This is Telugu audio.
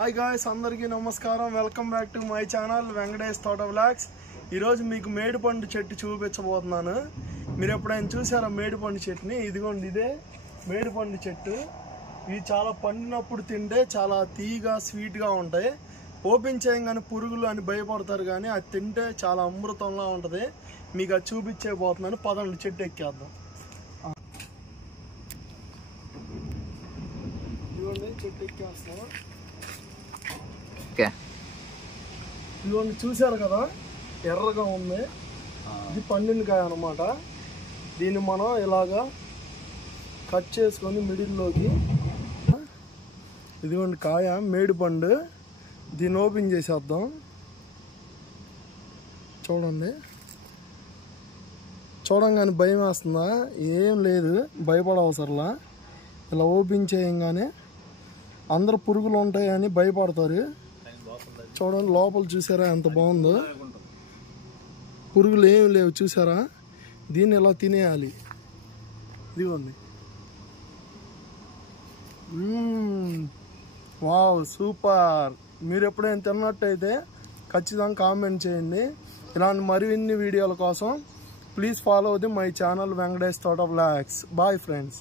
హాయ్ గాయ్స్, అందరికీ నమస్కారం. Welcome back to my channel Venkatesh తోట వ్లాగ్స్. ఈరోజు మీకు మేడిపండు చెట్టు చూపించబోతున్నాను. మీరు ఎప్పుడైనా చూసారా మేడిపండు చెట్టుని? ఇదిగోండి, ఇదే మేడిపండు చెట్టు. ఇవి చాలా పండినప్పుడు తింటే చాలా తీయగా స్వీట్గా ఉంటాయి. ఓపెన్ చేయగానే పురుగులు అని భయపడతారు, కానీ అది తింటే చాలా అమృతంగా ఉంటుంది. మీకు అది చూపించబోతున్నాను. పదండి, చెట్టు ఎక్కేద్దాం. ఇదిగోండి, చెట్టు ఎక్కేస్తాం. ఇదిగోండి, చూసారు కదా, ఎర్రగా ఉంది. ఇది పండిన కాయ అన్నమాట. దీన్ని మనం ఇలాగా కట్ చేసుకొని మిడిల్లోకి, ఇదిగోండి కాయ మేడిపండు. దీన్ని ఓపెన్ చేసేద్దాం. చూడండి, చూడంగానే భయం వేస్తుందా? ఏం లేదు, భయపడవసరలా. ఇలా ఓపెన్ చేయగానే అందరు పురుగులు ఉంటాయని భయపడతారు. చూడండి, లోపల చూసారా ఎంత బాగుందో. పురుగులు ఏమి లేవు, చూసారా? దీన్ని ఇలా తినేయాలి. ఇదిగోండి. Wow, super. మీరు ఎప్పుడైనా తిన్నట్టయితే ఖచ్చితంగా కామెంట్ చేయండి. ఇలాంటి మరిన్ని వీడియోల కోసం please follow the my channel Venkatesh తోట వ్లాగ్స్. Bye friends.